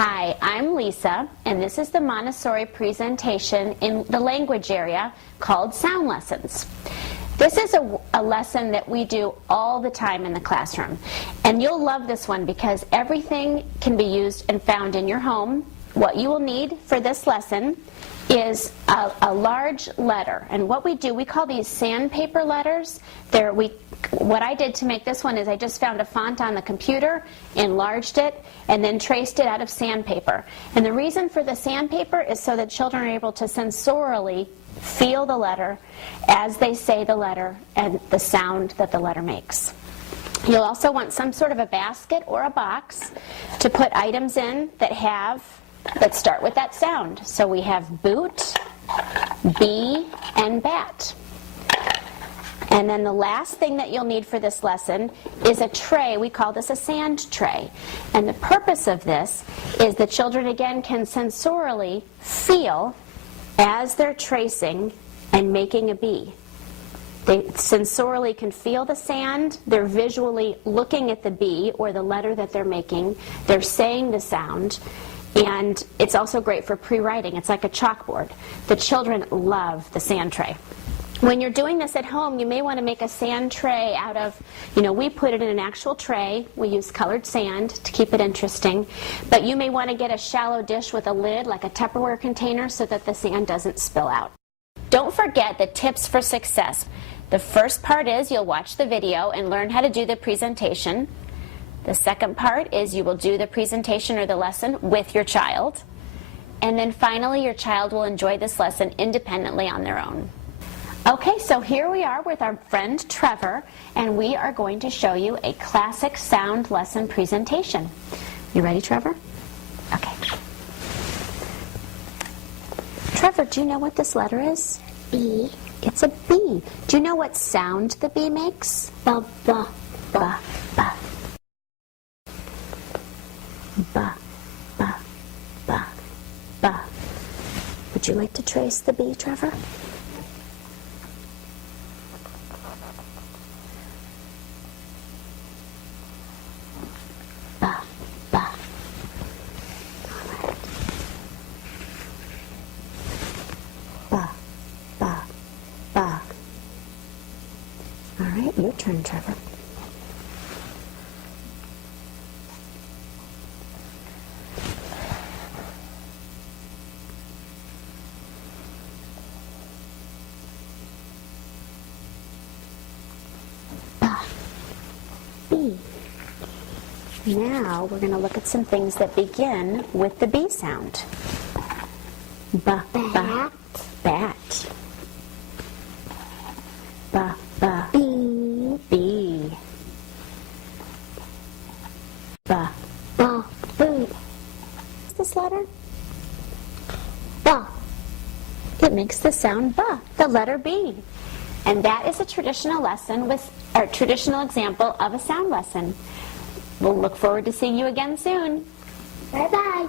Hi, I'm Lisa, and this is the Montessori presentation in the language area called Sound Lessons. This is a lesson that we do all the time in the classroom, and you'll love this one because everything can be used and found in your home. What you will need for this lesson is a large letter, and what we do, we call these sandpaper letters. What I did to make this one is I just found a font on the computer, enlarged it, and then traced it out of sandpaper. And the reason for the sandpaper is so that children are able to sensorially feel the letter as they say the letter and the sound that the letter makes. You'll also want some sort of a basket or a box to put items in that start with that sound. So we have boot, bee, and bat. And then the last thing that you'll need for this lesson is a tray. We call this a sand tray. And the purpose of this is the children, again, can sensorially feel as they're tracing and making a bee. They sensorially can feel the sand. They're visually looking at the bee or the letter that they're making. They're saying the sound. And it's also great for pre-writing. It's like a chalkboard. The children love the sand tray. When you're doing this at home, you may want to make a sand tray out of, we put it in an actual tray. We use colored sand to keep it interesting. But you may want to get a shallow dish with a lid, like a Tupperware container, so that the sand doesn't spill out. Don't forget the tips for success. The first part is you'll watch the video and learn how to do the presentation. The second part is you will do the presentation or the lesson with your child. And then finally, your child will enjoy this lesson independently on their own. Okay, so here we are with our friend Trevor, and we are going to show you a classic sound lesson presentation. You ready, Trevor? Okay. Trevor, do you know what this letter is? B. It's a B. Do you know what sound the B makes? Ba, ba, Ba, ba. Ba, ba, ba, ba. Would you like to trace the B, Trevor? Ba, ba. All right. Ba, ba, ba. All right, your turn, Trevor. B. Now we're going to look at some things that begin with the B sound. Ba, ba, bat. Ba, ba, B. bee. Ba, Ba, boo. what's this letter? Ba. It makes the sound ba, the letter B. And that is a traditional traditional example of a sound lesson. We'll look forward to seeing you again soon. Bye-bye.